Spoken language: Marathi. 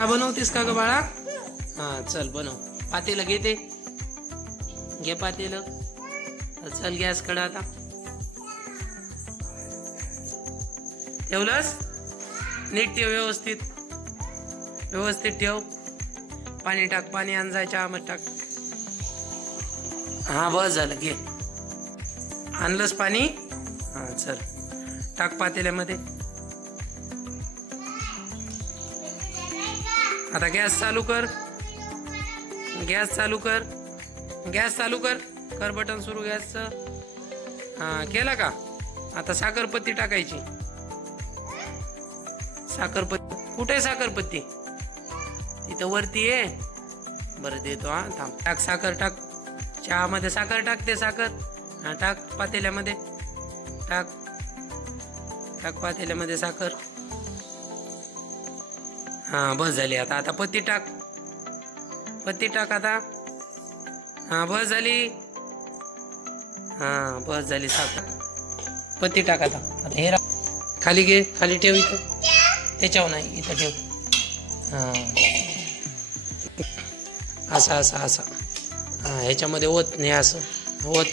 हा बनवतेस का ग बाळा? हा चल बनव. पातेलं घे, ते घे पातेलं. चल गॅस कडे आता. ठेवलंस? नीट ठेव, व्यवस्थित व्यवस्थित ठेव. पाणी टाक, पाणी अंजायच्या आमत टाक. हा बस झालं, घे. आणलंस पाणी? हा चल टाक पातेल्यामध्ये. आता गॅस चालू कर. गॅस चालू कर. गॅस चालू कर. कर बटन सुरू गॅसचं. हा केला का? आता साखरपत्ती टाकायची. साखरपत्ती कुठे आहे? साखरपत्ती तिथं वरती आहे. बरं देतो. हा थांब. टाक साखर, टाक चहामध्ये साखर टाक. ते साखर हा टाक पातेल्यामध्ये. टाक टाक पातेल्यामध्ये साखर. हा बस झाली. आता आता पत्ती टाक. पत्ती टाक आता. हा बस झाली. हा बस झाली साखर. पत्ती टाक आता. आता हे खाली घे, खाली ठेव. इथं त्याच्यावर नाही, इथं ठेव. हा असा असा असा. हा ह्याच्यामध्ये ओत नाही, असं ओत.